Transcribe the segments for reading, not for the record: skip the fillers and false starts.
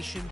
motivation.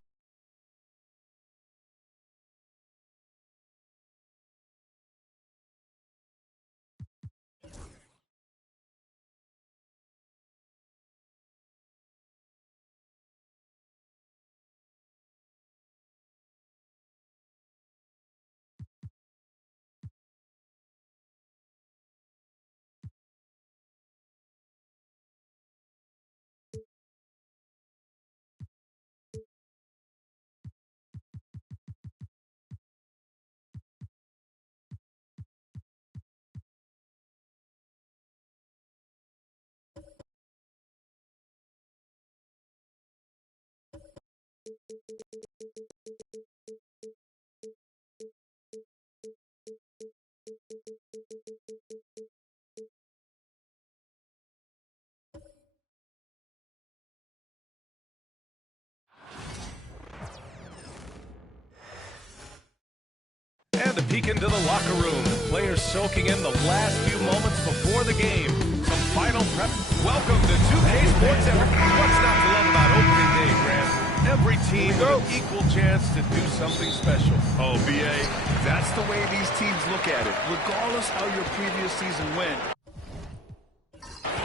And a peek into the locker room. Players soaking in the last few moments before the game. Some final prep. Welcome to 2K Sports Center. What's not to love about opening day, Grant? Every team with an equal chance to do something special. Oh, BA, that's the way these teams look at it. Regardless how your previous season went,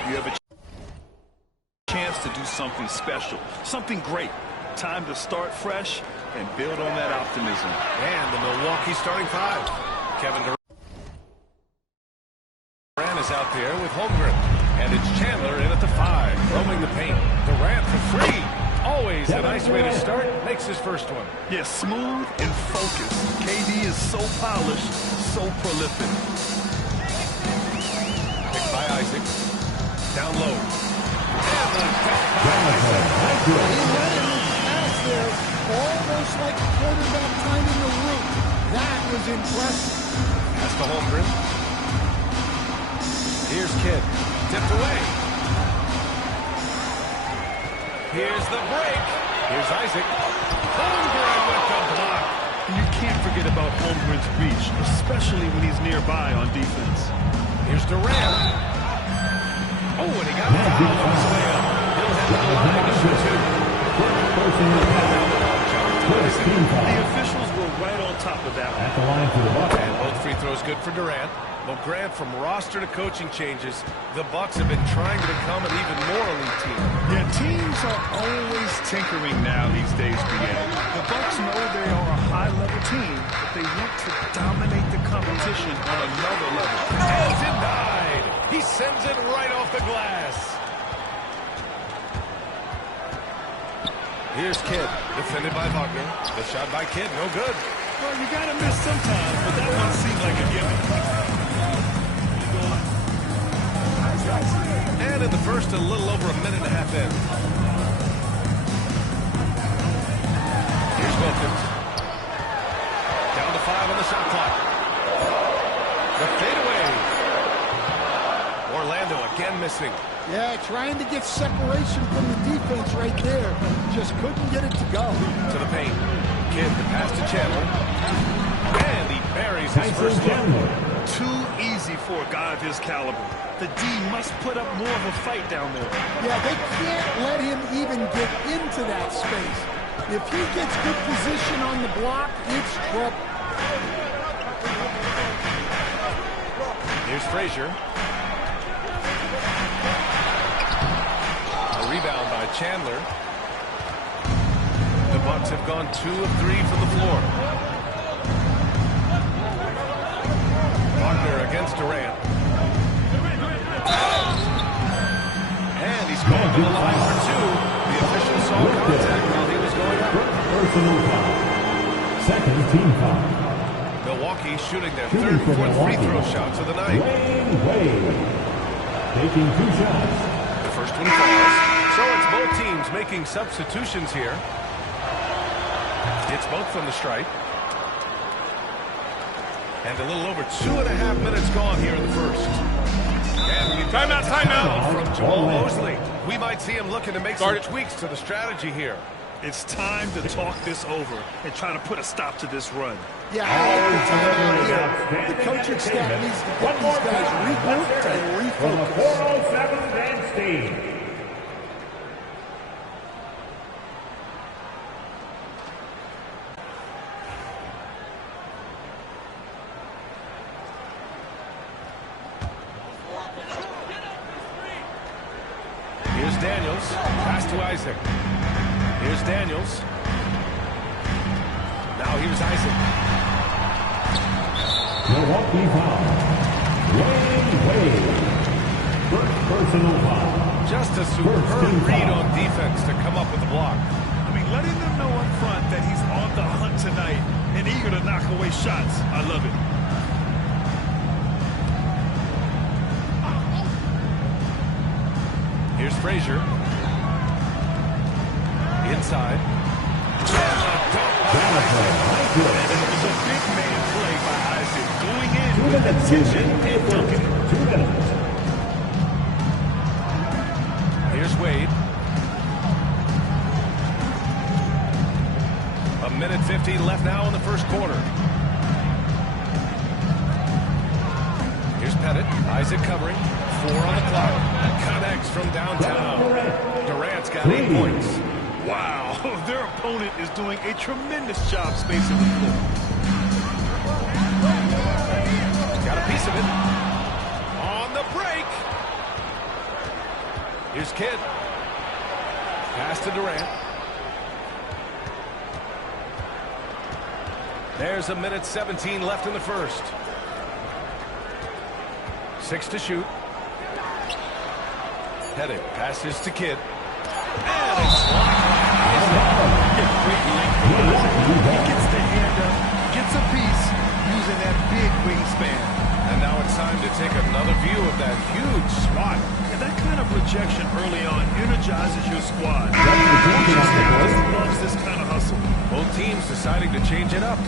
you have a chance to do something special, something great. Time to start fresh and build on that optimism. And the Milwaukee starting five. Kevin Durant is out there with Holmgren. And it's Chandler in at the 5, roaming the paint. Durant for free. Always a nice way to start. Makes his first one. Yeah, smooth and focused. KD is so polished, so prolific. Picked by Isaac. Down low. And the cut by Isaac. He let him pass there, almost like a quarterback timing the route. That was impressive. That's the Holmgren. Here's Kidd. Tipped away. Here's the break. Here's Isaac. Holmgren with the block. And you can't forget about Holmgren's reach, especially when he's nearby on defense. Here's Durant. Oh, and he got fouled on his way up. He'll head to the line to shoot two. The officials were right on top of that one. At the line for the Bucks. And both free throws good for Durant. Well, Grant, from roster to coaching changes, the Bucks have been trying to become an even more elite team. Yeah, teams are always tinkering now these days, BA. The Bucks know they are a high-level team, but they want to dominate the competition on another level. And denied. He sends it right off the glass. Here's Kidd, defended by Wagner. The shot by Kidd, no good. Well, you gotta miss sometimes, but that one seemed like a gimme. And in the first, a little over a minute and a half in. Here's Wilkins. Down to 5 on the shot clock. The fadeaway. Orlando again missing. Yeah, trying to get separation from the defense right there. Just couldn't get it to go. To the paint. Kidd, the pass to Chandler. And he buries his first look. Too easy for a guy of his caliber. The D must put up more of a fight down there. Yeah, they can't let him even get into that space. If he gets good position on the block, it's trouble. Here's Frazier. A rebound by Chandler. The Bucks have gone 2 of 3 from the floor. Wagner against Durant. And he's going to the line for 2. The official saw contact while he was going up. Personal foul. Second team foul. Milwaukee shooting their third and fourth free throw shots of the night. Wade. Taking 2 shots. The first one falls. So it's both teams making substitutions here. It's both from the stripe. And a little over 2.5 minutes gone here in the first. And we've got timeout from Jamal Mosley. We might see him looking to make some tweaks to the strategy here. It's time to talk this over and try to put a stop to this run. Yeah, I think the coaching staff needs to get these guys regrouped and refocused. 407 Dan Steve. to Isaac. Here's Daniels. Now here's Isaac. Milwaukee foul. Wade. First personal foul. Just a superb read on defense to come up with the block. I mean, letting them know up front that he's on the hunt tonight and eager to knock away shots. I love it. Here's Frazier. Inside. It was a big man play by Isaac. Going in with attention and dunking it. 2 minutes. Here's Wade. A minute 15 left now in the first quarter. Here's Pettit. Isaac covering. 4 on the clock. Connects from downtown. Durant's got 8 points. Wow, their opponent is doing a tremendous job spacing the floor. Got a piece of it. On the break. Here's Kidd. Pass to Durant. There's a minute 17 left in the first. 6 to shoot. Pettit passes to Kidd. And it's blocked. Great length for Isaac. He gets the hand up, gets a piece using that big wingspan. And now it's time to take another view of that huge swat. And that kind of projection early on energizes your squad. Loves this kind of hustle. Both teams deciding to change it up.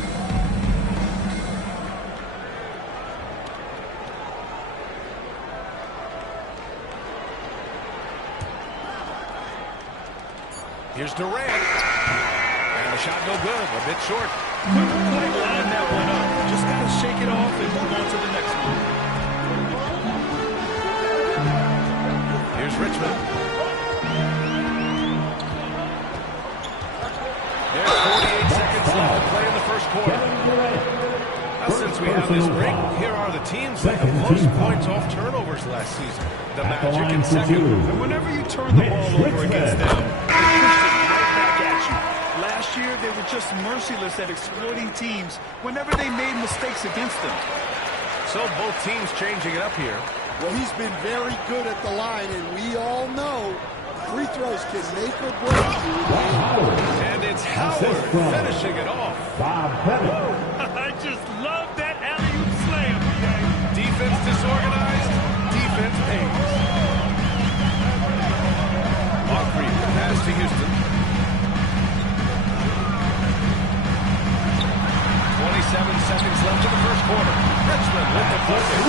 Here's Durant. And the shot no good. A bit short. Couldn't quite line that one up. Just got to shake it off and move on to the next one. Here's Richmond. There's 48 seconds left to play in the first quarter. Now, since we have this break, here are the teams that have most points off turnovers last season. The Magic in second. And whenever you turn the ball over against them, last year, they were just merciless at exploiting teams whenever they made mistakes against them. So both teams changing it up here. Well, he's been very good at the line, and we all know free throws can make or break you. And it's Howard finishing it off. I just love that alley-oop slam. Defense disorganized, defense pays. Moncrief pass to Houston. 27 seconds left in the first quarter. Richmond with the bucket.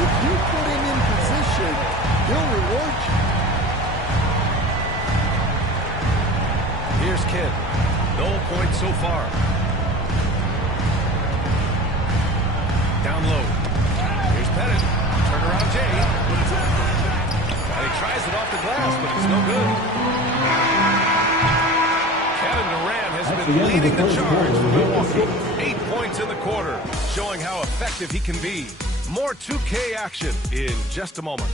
If you put him in position, he'll reward you. Here's Kidd. No points so far. Down low. Here's Pettit. Turnaround Jay. And he tries it off the glass, but it's no good. Kevin Durant has been leading the charge for Milwaukee. 8 points in the quarter, showing how effective he can be. More 2K action in just a moment.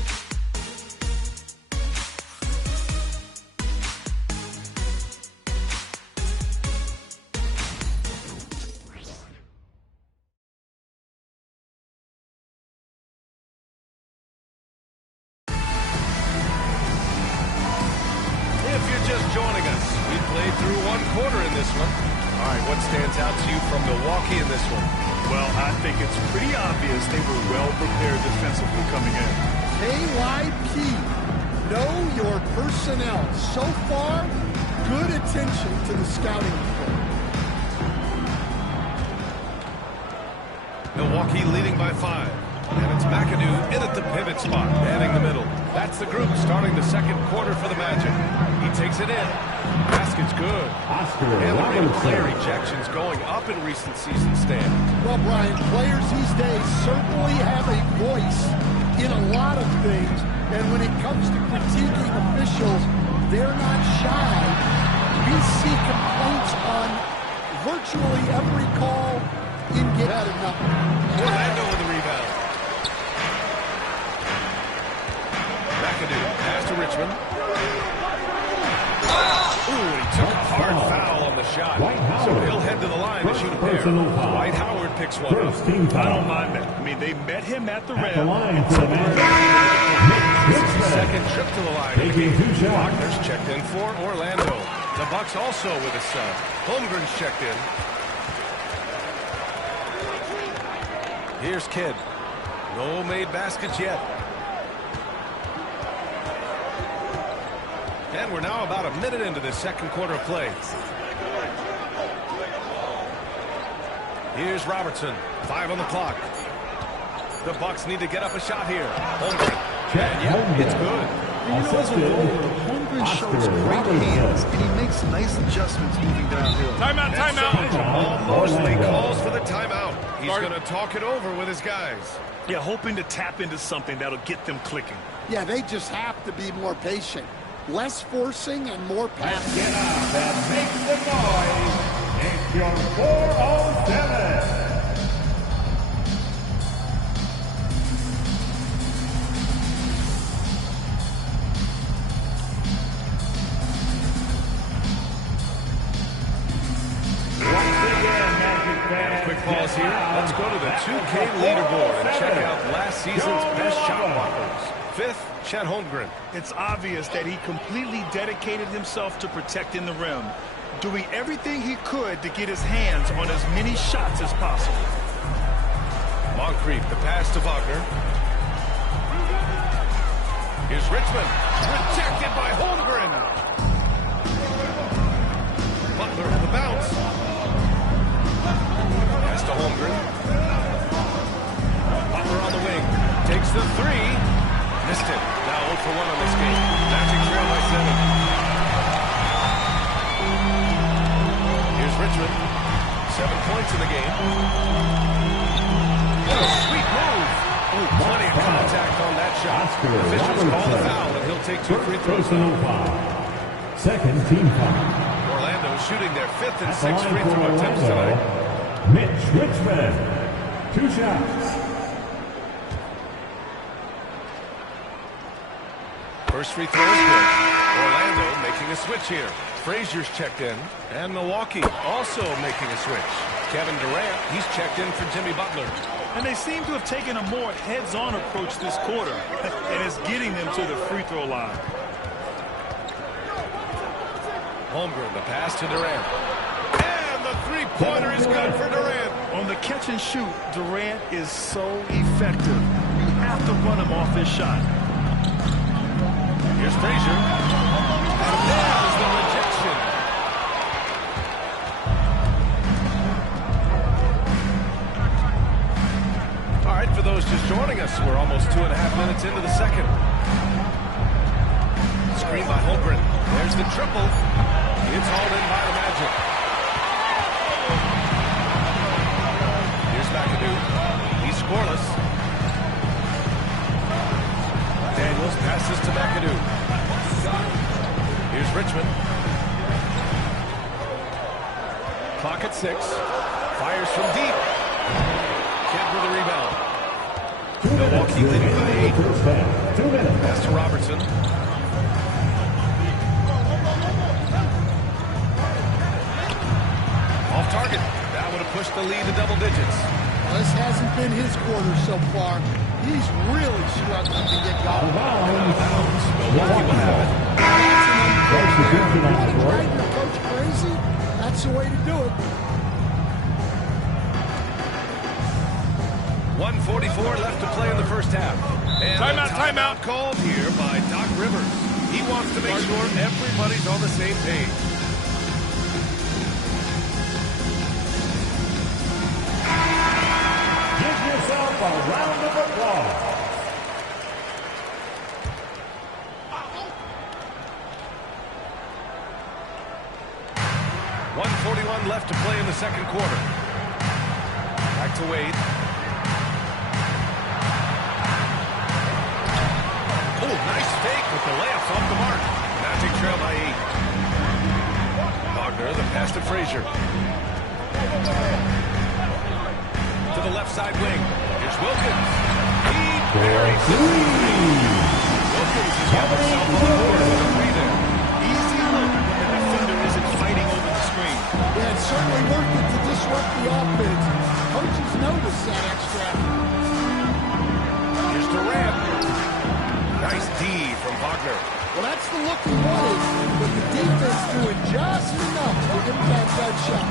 If you're just joining us, we played through one quarter in this one. All right, what stands out to you from Milwaukee in this one? Well, I think it's pretty obvious they were well prepared defensively coming in. KYP, know your personnel. So far, good attention to the scouting report. Milwaukee leading by 5. And it's McAdoo in at the pivot spot, manning the middle. That's the group starting the second quarter for the Magic. He takes it in. Basket's good. And the rate of player ejections going up in recent season, Stan. Well, Brian, players these days certainly have a voice in a lot of things. And when it comes to critiquing officials, they're not shy. We see complaints on virtually every call in get out of nothing. Orlando with the rebound. McAdoo. Pass to Richmond. Ooh, he took a hard foul on the shot. So he'll head to the line to shoot a pair. Dwight Howard picks one up. I don't mind that. I mean, they met him at the rim. Second trip to the line. Wagner's checked in for Orlando. The Bucks also with a sub. Holmgren's checked in. Here's Kidd. No made baskets yet. And we're now about a minute into the second quarter of play. Here's Robertson. 5 on the clock. The Bucks need to get up a shot here. Holmgren. And yeah, it's good. And you know, as a roller, Holmgren shows great hands, and he makes nice adjustments moving downhill. Timeout. Mosley calls for the timeout. He's going to talk it over with his guys. Yeah, hoping to tap into something that'll get them clicking. Yeah, they just have to be more patient. Less forcing and more passing. Get up and make the noise. It's your 407. Quick pause here. Let's go to the 2K leaderboard and check out last season's best shot blockers. 5th, Chet Holmgren. It's obvious that he completely dedicated himself to protecting the rim, doing everything he could to get his hands on as many shots as possible. Moncrief, the pass to Wagner. Here's Richmond. Rejected by Holmgren. Butler with the bounce. Pass to Holmgren. Butler on the wing. Takes the 3. Missed it. Now 0 for 1 on this game. Magic trail by 7. Here's Richmond. 7 points in the game. What a sweet move. Ooh, plenty of contact on that shot. Officials call the foul, and he'll take 2 free throws. Second team foul. Orlando shooting their 5th and 6th free throw attempts tonight. Mitch Richmond. 2 shots. First free throw is good. Orlando making a switch here. Frazier's checked in. And Milwaukee also making a switch. Kevin Durant, he's checked in for Jimmy Butler. And they seem to have taken a more heads-on approach this quarter, and it's getting them to the free throw line. Holmgren, the pass to Durant. And the three-pointer is good for Durant. On the catch and shoot, Durant is so effective. You have to run him off his shot. Here's Frazier. And there's the rejection. All right, for those just joining us, we're almost 2.5 minutes into the second. Screen by Holmgren. There's the triple. It's hauled in by the Magic. Here's McAdoo. He's scoreless. Daniels passes to McAdoo. Here's Richmond. Clock at 6. Fires from deep. Kidd with the rebound. Milwaukee leading by 8. 2 minutes. Pass to Robertson. Off target. That would have pushed the lead to double digits. Well, this hasn't been his quarter so far. He's really struggling to get going. Milwaukee will have it. Drive your coach crazy. That's the way to do it. 1:44 left to play in the first half. And timeout called here by Doc Rivers. He wants to make sure everybody's on the same page. Give yourself a round of applause. .141 left to play in the second quarter. Back to Wade. Oh, nice fake with the layups off the mark. Magic trail by 8. Wagner, the pass to Frazier. To the left side wing. Here's Wilkins. He buries it. Wilkins Hawkins has got himself on the board with a three there. Easy look when the defender isn't fighting over the screen. Yeah, it's certainly worth it to disrupt the offense. Coaches notice that extra effort. Here's Durant. Nice D from Wagner. Well, that's the look he wanted, but the defense doing just enough to impact that shot.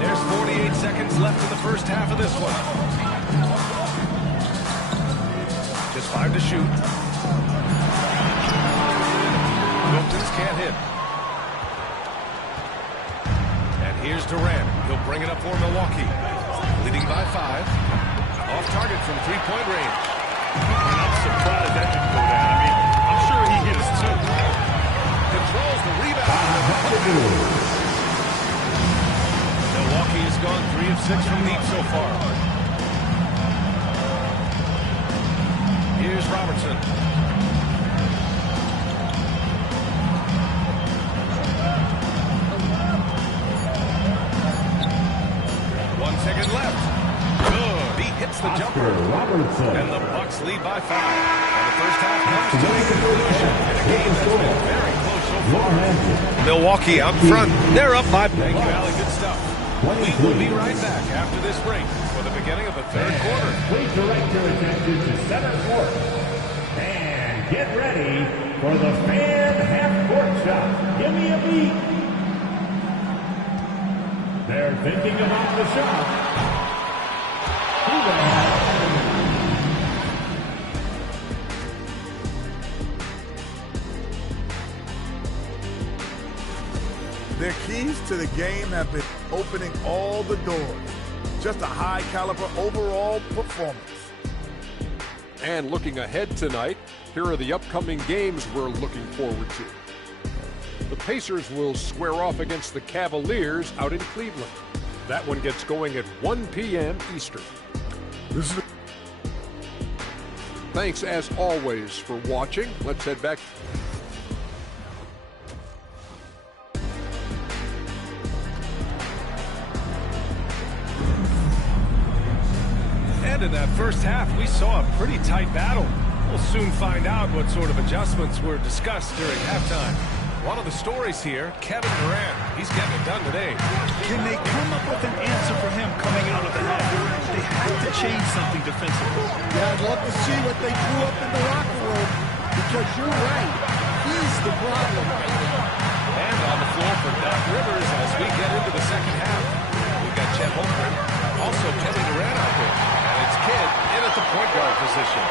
There's 48 seconds left in the first half of this one. Just 5 to shoot. Wilkins can't hit. And here's Durant. He'll bring it up for Milwaukee. Leading by 5. Off target from three-point range. And I'm surprised that didn't go down. I mean, I'm sure he hit us too. Controls the rebound. Milwaukee has gone 3 of 6 from deep so far. Here's Robertson. One second left. Good. He hits the jumper. And the Bucks lead by 5. And the first half comes to a conclusion in a game that's been very close so far. Milwaukee out front. They're up by. Thank you, Allie. Good stuff. We will be right back after this break for the beginning of the third quarter. Please direct your attention to center court. And get ready for the fan half-court shot. Give me a beat. They're thinking about the shot. Their keys to the game have been opening all the doors. Just a high-caliber overall performance. And looking ahead tonight, here are the upcoming games we're looking forward to. The Pacers will square off against the Cavaliers out in Cleveland. That one gets going at 1 p.m. Eastern. Thanks, as always, for watching. Let's head back. And in that first half, we saw a pretty tight battle. We'll soon find out what sort of adjustments were discussed during halftime. One of the stories here, Kevin Durant. He's getting it done today. Can they come up with an answer for him coming out of the half? They have to change something defensively. Yeah, I'd love to see what they drew up in the locker room, because you're right. He's the problem right now. And on the floor for Doc Rivers as we get into the second half. We've got Chet Holmgren, also Kevin Durant out there. And it's Kidd in at the point guard position.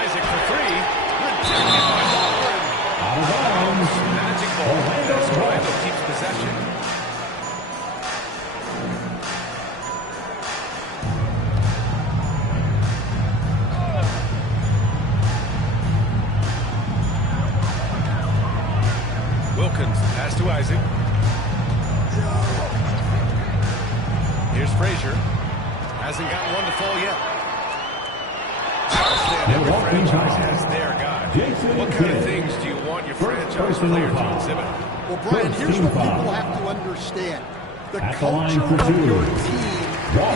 Isaac for 3. Rejected by Holmgren. Out of bounds. Magic ball. As Orlando keeps possession. Wilkins, pass to Isaac. Here's Frazier. Hasn't gotten one to fall yet. Every franchise has their guy. What kind of things do you want your franchise player to exhibit? Well, Brian, here's what people have to understand. The culture of your team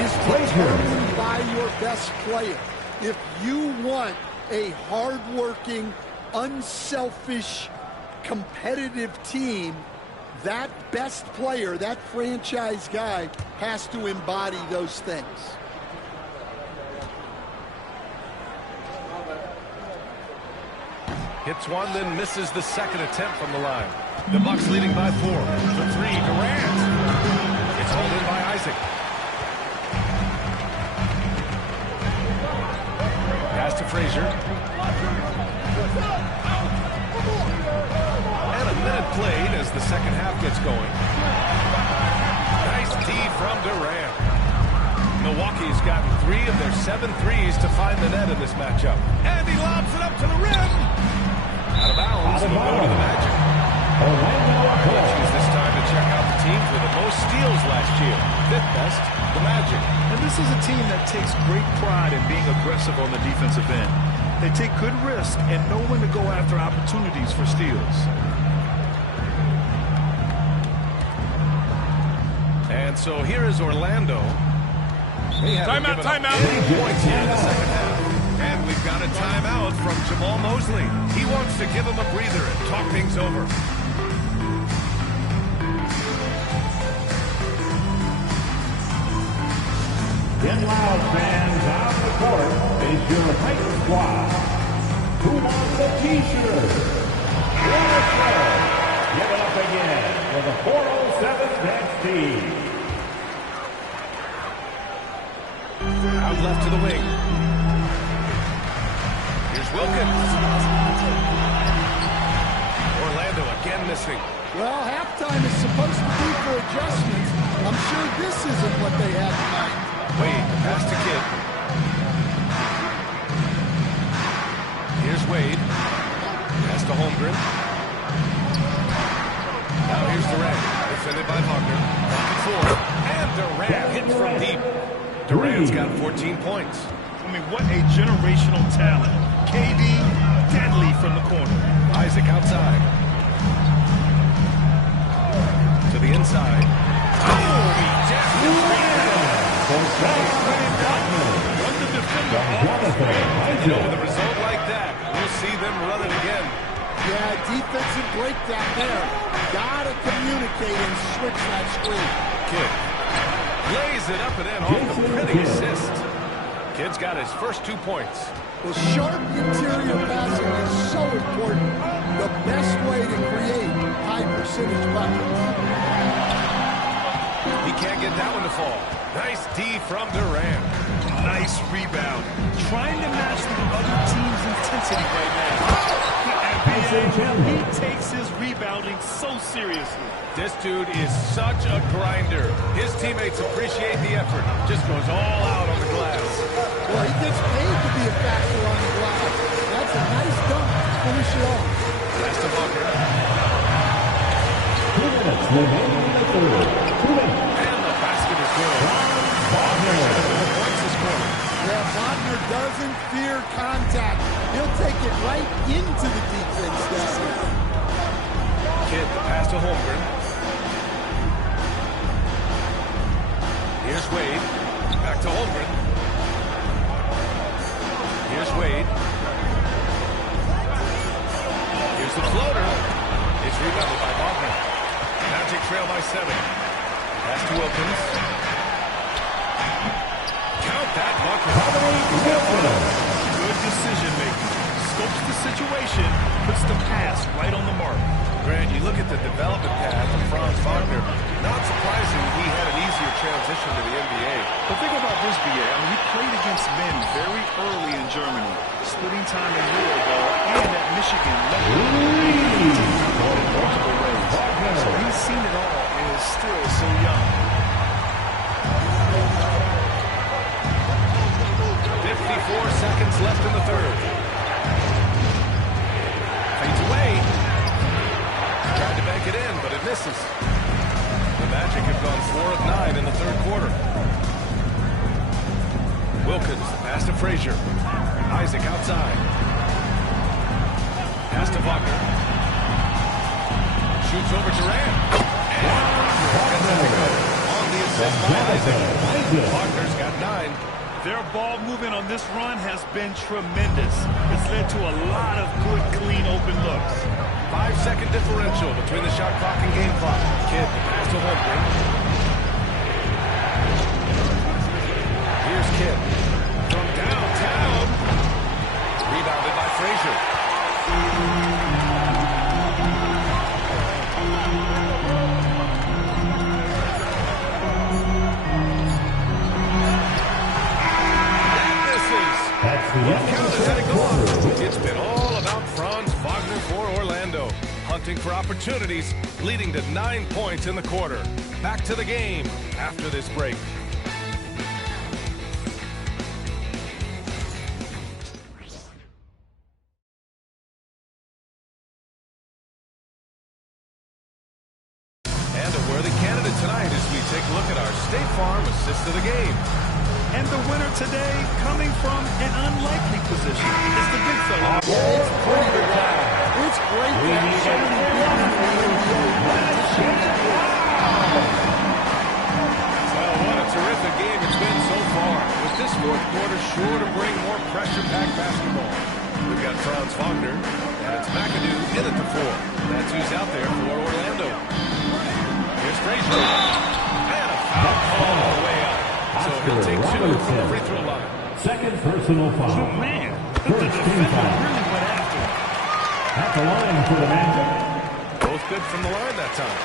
is determined by your best player. If you want a hard-working, unselfish, competitive team, that best player, that franchise guy, has to embody those things. Hits one, then misses the second attempt from the line. The Bucks leading by 4. For 3, Durant. It's hauled in by Isaac. Pass to Frazier. And a minute played as the second half gets going. Nice D from Durant. Milwaukee's gotten 3 of their 7 threes to find the net in this matchup. And he lobs it up to the rim. Out of bounds. It'll go to the Magic. Let's use this time to check out the teams with the most steals last year. 5th best, the Magic. And this is a team that takes great pride in being aggressive on the defensive end. They take good risks and know when to go after opportunities for steals. And so here is Orlando. Timeout, timeout. Any points here in the second half. And we've got a timeout from Jamal Mosley. He wants to give him a breather and talk things over. Get loud, fans. On the court is your Titan squad. Who wants a T-shirt? What a show. Give it up again for the 407 next team. Out left to the wing. Here's Wilkins. Orlando again missing. Well, halftime is supposed to be for adjustments. I'm sure this isn't what they had tonight. Wade, pass to Kidd. Here's Wade. Pass to Holmgren. Now here's Durant. Defended by Wagner. Back and forth. And Durant hits from deep. Durant's got 14 points. I mean, what a generational talent. KD, deadly from the corner. Isaac outside. To the inside. Oh, he just Run the defender off. You know, with a result like that, we'll see them run it again. Yeah, defensive breakdown there. Gotta communicate and switch that screen. Kidd lays it up and in off the pretty assist. Kidd's got his first 2 points. Well, sharp interior passing is so important. The best way to create high percentage buckets. He can't get that one to fall. Nice D from Durant. Nice rebound. Trying to match the other team's intensity right now. He takes his rebounding so seriously. This dude is such a grinder. His teammates appreciate the effort. Just goes all out on the glass. Well, he gets paid to be a factor on the glass. That's a nice dunk to finish it off. Pass to Wagner. 2 minutes remaining in the third. 2 minutes. And the basket is good. Wagner points this quarter. Yeah, Wagner doesn't fear contact. He'll take it right into the defense now. Kidd, the pass to Holmgren. Here's Wade. Back to Holmgren. Here's Wade. Here's the floater. It's rebounded by Wagner. Magic trail by 7. Pass to Wilkins. Count that, Bucket. Good decision making. Scopes the situation, puts the pass right on the mark. Grant, you look at the development path of Franz Wagner. Not surprising he had an easier transition to the NBA. But think about this, B.A. I mean, he played against men very early in Germany, splitting time in Euroball and at Michigan. Multiple ways. So he's seen it all and is still so young. 54 seconds left in the third. Fades away. Tried to bank it in, but it misses. The Magic have gone 4 of 9 in the third quarter. Wilkins, pass to Frazier. Isaac outside. Pass to Wagner. Shoots over Durant. And on the assist by Isaac. Wagner's got 9. Their ball movement on this run has been tremendous. It's led to a lot of good, clean, open looks. 5-second differential between the shot clock and game clock. Kidd, the pass to Holmgren. Here's Kidd. From downtown. Rebounded by Frazier. It's been all about Franz Wagner for Orlando. Hunting for opportunities, leading to 9 points in the quarter. Back to the game after this break. And a worthy candidate tonight as we take a look at our State Farm assist of the game. And the winner today, coming from an unlikely position, is the big fella. Yeah, it's pretty to watch. It's great to have so many people in the NBA. Well, what a terrific game it's been so far. quarter sure to bring more pressure-packed basketball. We've got Franz Wagner, and it's McAdoo in at the 4. That's who's out there for Orlando. Here's Frazier. And a foul call on the way out. So he'll take 2 from the free throw line. Second personal foul. Oh, man. The First team defender foul. really went after him. At the line for the Magic. Both good from the line that time.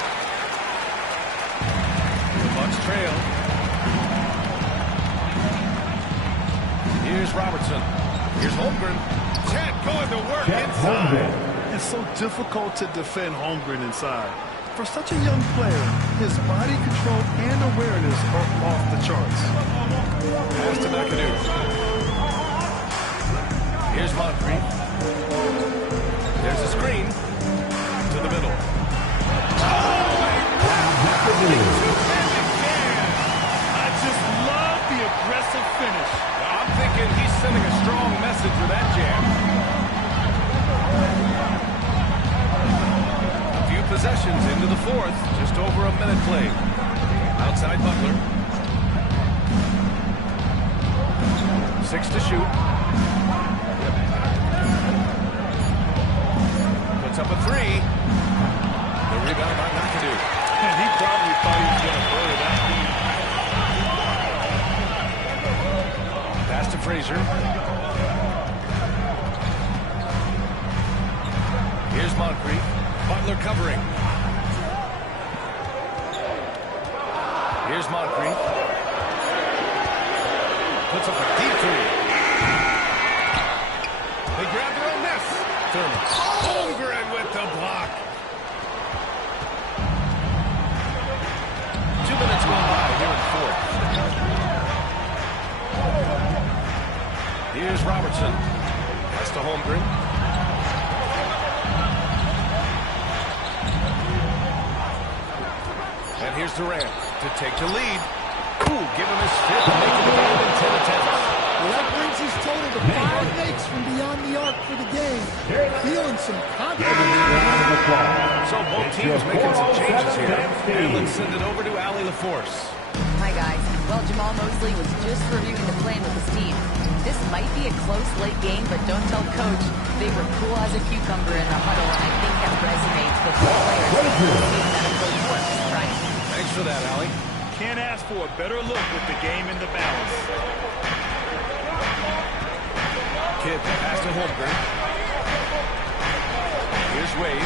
The Bucks trail. Here's Robertson. Here's Holmgren. Chet going to work inside. It's so difficult to defend Holmgren inside. For such a young player, his body control and awareness are off the charts. Pass to McAdoo. Here's Moncrief. There's a screen to the middle. I just love the aggressive finish. I'm thinking he's sending a strong message with that jam. A few possessions into the 4th. Just over a minute played. Outside Butler. 6 to shoot. Puts up a 3. The rebound by McAdoo. And he probably thought he was going to bury that. Pass to Frazier. Here's Moncrief. Butler covering. Here's Moncrief. Puts up a deep 3. They grab their own miss. Thurman. Holmgren with the block. 2 minutes gone by here in 4th. Here's Robertson. Pass to Holmgren. And here's Durant to take the lead. Ooh, give him his 5th, make it a game in 10 attempts. Well, that brings his total to 5 makes from beyond the arc for the game. Feeling some confidence. So both teams making some changes here. And let's send it over to Allie LaForce. Hi, guys. Well, Jamal Mosley was just reviewing the plan with his team. This might be a close late game, but don't tell Coach. They were cool as a cucumber in the huddle, and I think that resonates with the players. Seeing that approach works, right? Thanks for that, Allie. Can't ask for a better look with the game in the balance. Kidd pass to Holmgren. Here's Wade.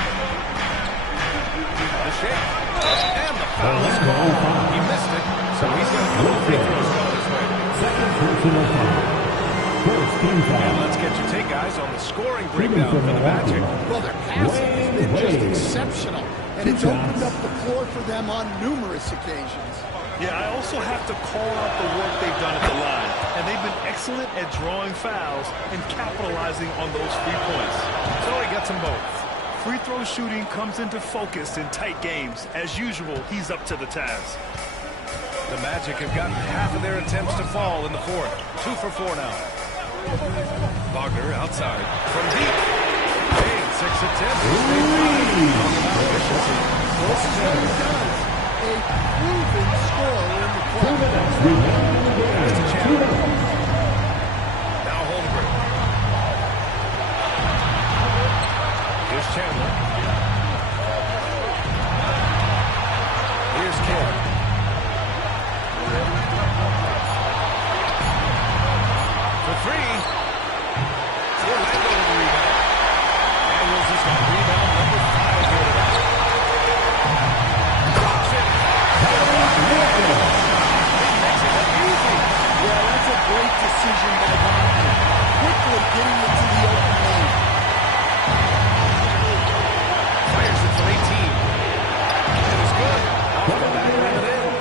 The shake. And the foul is called. He missed it, so he's got a couple free throws going his way. Second personal foul. First team foul. And let's get your take, guys, on the scoring breakdown for the Magic. Well, their passing has been just exceptional, and it's opened up the floor for them on numerous occasions. Yeah, I also have to call out the work they've done at the line. And they've been excellent at drawing fouls and capitalizing on those free points. So he gets them both. Free throw shooting comes into focus in tight games. As usual, he's up to the task. The Magic have gotten half of their attempts to fall in the 4th. 2 for 4 now. Wagner outside from deep. Hey, 6 attempts. Efficiency. This is what he does. A proven scorer in the club. Pass to Chandler. Now Holmgren. Here's Chandler. Here's Kidd. For 3. Orlando with the rebound. Daniels has got rebound number 5 here tonight. Drops it. Yeah, that's a great decision by Wagner. Quickly getting into the open lane. Fires it from 18. It is good. Off the back rim and in.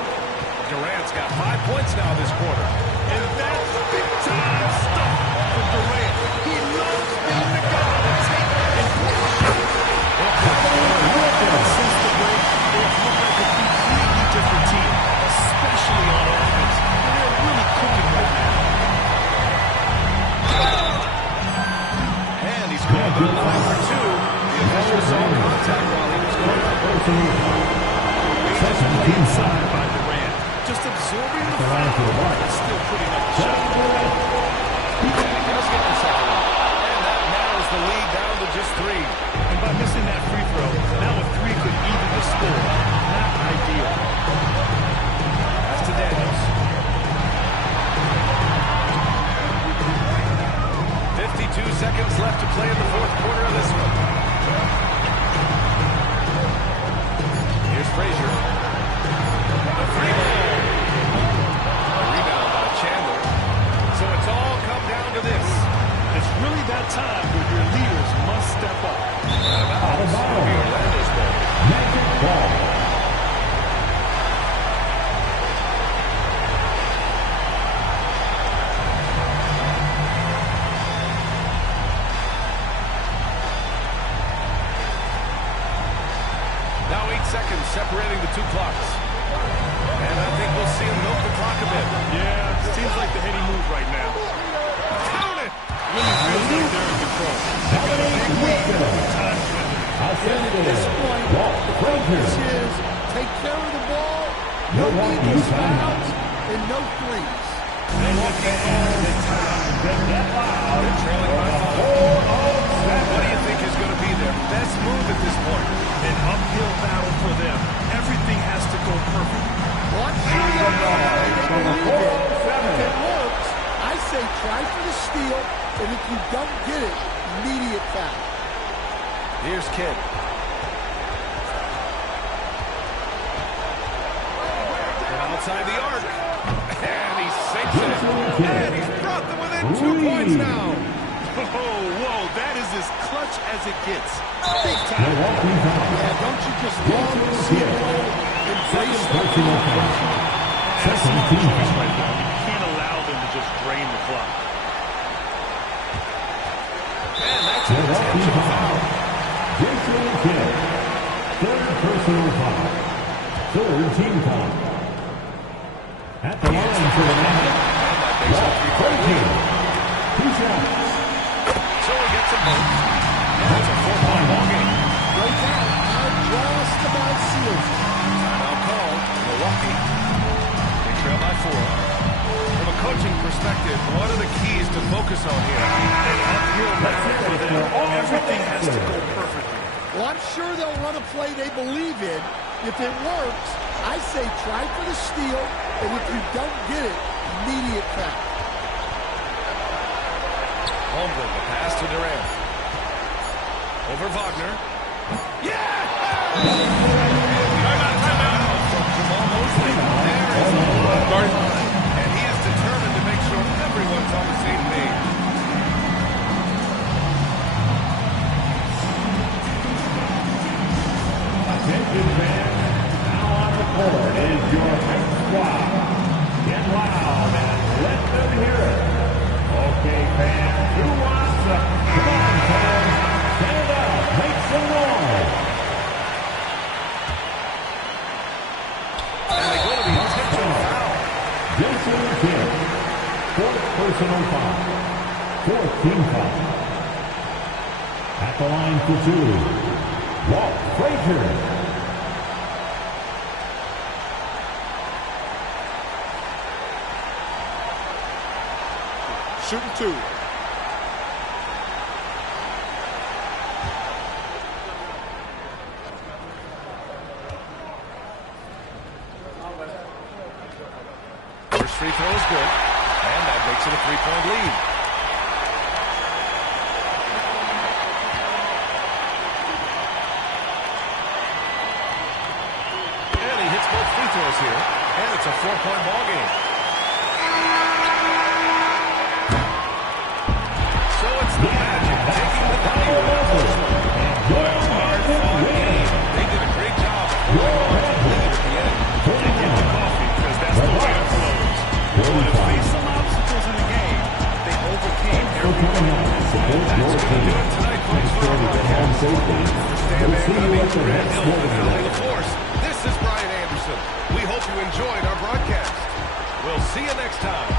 Durant's got 5 points now this quarter. And that's big-time stuff for Durant. He loves being the guy to take and push. Since the break, they've looked like a completely different team, especially on offense. And they're really cooking right now. And he's called to the line for 2. The official saw contact while he was going up. Just playing inside by Durant. Just absorbing the foul and still putting up the shot. does get the second one. And that narrows the lead down to just 3. And by missing that free throw, now a 3 could even the score. Not ideal. That's to Daniels. 52 seconds left to play in the fourth quarter of this one. Here's Frazier. The free ball. A rebound by Chandler. So it's all come down to this. It's really that time where your leaders must step up. Out of bounds. Orlando's ball. Magic ball. Now 8 seconds separating the two clocks. And I think we'll see him milk the clock a bit. Yeah, seems like the heady move right now. Count it! Really feels like they're in control. They've got a big lead with time limited. And at this point, the focus is take care of the ball, no needless fouls, and no threes. They're trailing by 5. What do you think is going to be their best move at this point? An uphill battle for them. Everything has to go perfect. Well, I'm sure they'll know they believe it. If it works, I say try for the steal, and if you don't get it, immediate foul. Here's Kidd. And outside the arc. And he sinks it. And he's brought them within 2 points now. Whoa, that is as clutch as it gets. Big time. Yeah, don't you just love to see it all embrace the competition? That's a smart choice right now. You can't allow them to just drain the clock. And that's an intentional foul. Jason Kidd. Third personal foul. Third team foul. At the line for the man. Frazier. 2 shots. So he gets them both. And it's a 4-point ball game. Right now, I'm just about sealed. Timeout called. Milwaukee. They trail by 4. From a coaching perspective, what are the keys to focus on here? An uphill battle for them. Everything has to go perfectly. Well, I'm sure they'll run a play they believe in. If it works, I say try for the steal, and if you don't get it, immediate foul. Holmgren, the pass to Durant. Over Wagner. Yeah! Timeout from Jamal Mosley. There is a lot of fun, and he is determined to make sure everyone's on the same page. Attention fans, now on the court is your hype squad. Get loud and let them hear it. Okay, fans, who wants to? Come on, fans, stand up, make some noise. And they go to the intentional foul. Jason Kidd, fourth personal foul, fourth team foul. At the line for 2, Walt Frazier. Shooting 2. First free throw is good, and that makes it a 3-point lead. And he hits both free throws here, and it's a 4-point ball game. So it's the Magic taking the W. Boy, a hard-fought game. They did a great job holding on to the lead at the end. They get the coffee because that's the way it flows. When they faced some obstacles in the game, they overcame every one. That's going to do it tonight, folks, for our broadcast. For Stan Van Gundy, Grant Hill, and Allie LaForce, this is Brian Anderson. We hope you enjoyed our broadcast. We'll see you next time.